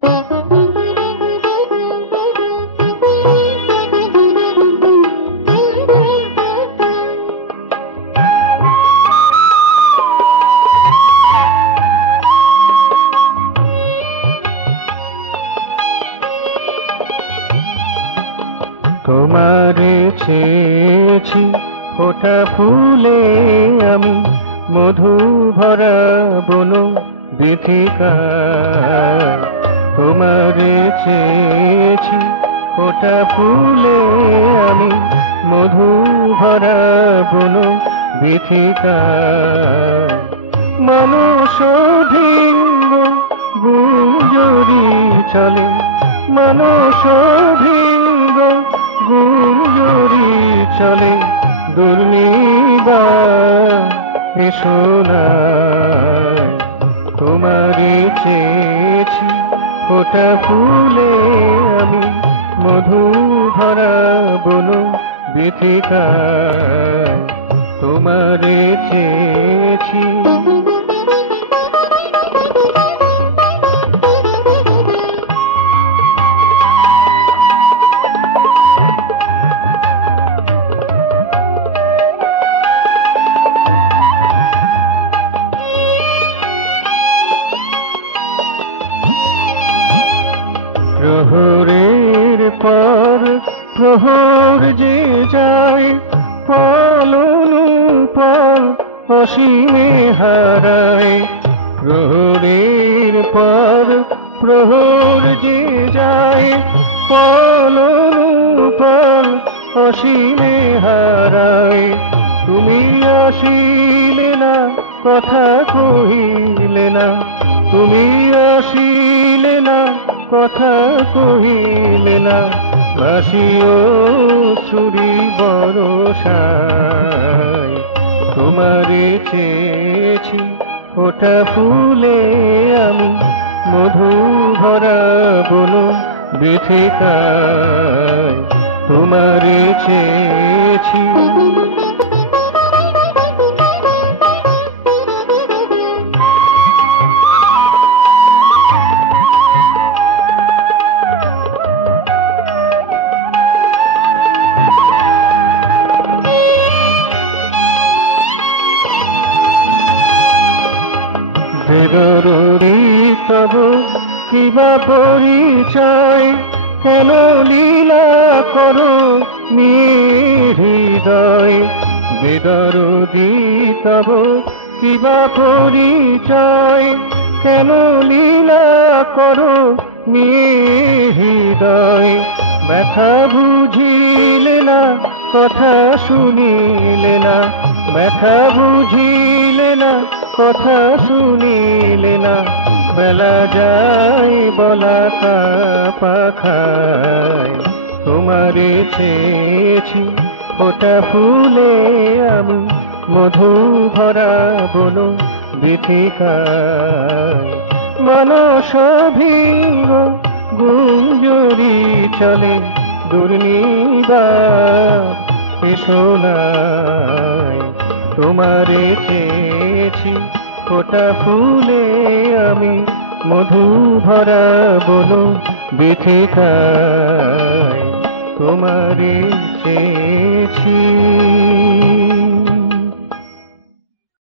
তোমারে চেয়েছি ফোটা ফুলে আমি, মধু ভরা বন বীথিকায়। তোমারে চেয়েছি ফোটা ফুলে আমি, মধু ভরা বন বীথিকায়। মানস ভিঙ্গ গুঞ্জরি চলে, মানস ভিঙ্গ গুঞ্জরি চলে, দুর্নিবা সোনায়। তোমারে চেয়েছি ফোটা ফুলে আমি, মধু ভরা বন বীথিকায়। তোমারে চেয়েছি। প্রহরের পর প্রহর যে যায়, পলন পল অসীমে হারায়। প্রহরের পর প্রহর যে যায়, পলন পল অসীমে হারায়। তুমি আসিলে না, কথা কহিলে না, তুমি আসিলে না, কথা কহিলে না। ভাসিও ছুরি বরষায়। তোমারে চেয়েছি ফোটা ফুলে আমি, মধু ভরা বন বীথিকায়। তোমারে চেয়েছি। বেদরদি তব কিবা পরিচয়, কেন লীলা করো হৃদয়। বেদরদি তব কিবা পরিচয়, কেন লীলা করো হৃদয়। ব্যথা বুঝিলে না, কথা শুনিলে না, ব্যথা বুঝিলে না, কথা শুনিলে না। বেলা যায় বলা পাখায়। তোমারে চেয়েছি ফোটা ফুলে আমি, মধু ভরা বন বীথিকায়। মানস ভিঙ্গ গুঞ্জরি চলে, দুর্নিবা সোনায়। তোমারে চেয়েছি ফোটা ফুলে আমি, মধু ভরা বন বীথিকায়। তোমারে চেয়েছি।